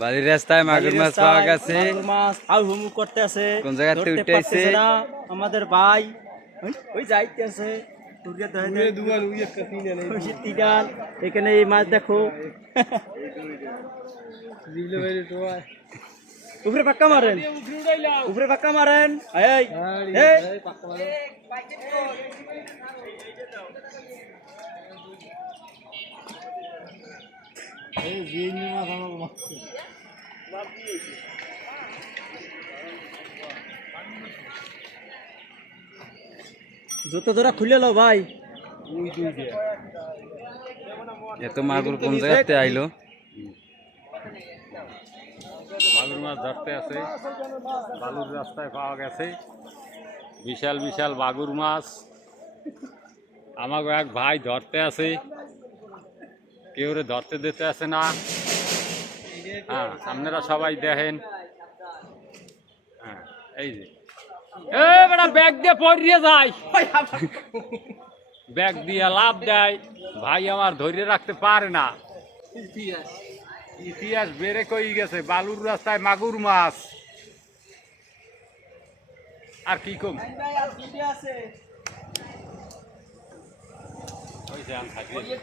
বালির রাস্তায় মাগুর মাছ পাওয়া গেছে। করতে আছে কোন জায়গাতে উঠেছে আমাদের ভাই ওই যাইতেছে এখানে এই মাছ দেখো উপরে পাক্কা মারেন, উপরে পাক্কা মারেন। জুতো ধরা খুলে লো ভাই। এত মাগুর কোন জায়গাতে আইলো? বালুর মাছ ধরতে আছে, বালুর রাস্তায় পাওয়া গেছে বিশাল বিশাল মাগুর মাছ। আমাকে এক ভাই ধরতে আছে, কেউ ধরতে দিতে আছে না। হ্যাঁ, আপনারা সবাই দেখেন। হ্যাঁ, এই যে বেটা ব্যাগ দিয়ে পড়িয়ে যায়, ব্যাগ দিয়ে লাভ দেয়। ভাই আমার ধরে রাখতে পারে না। ইতিহাস বেড়ে কই গেছে, বালুর রাস্তায় মাগুর মাছ। আর কি কম ওই যে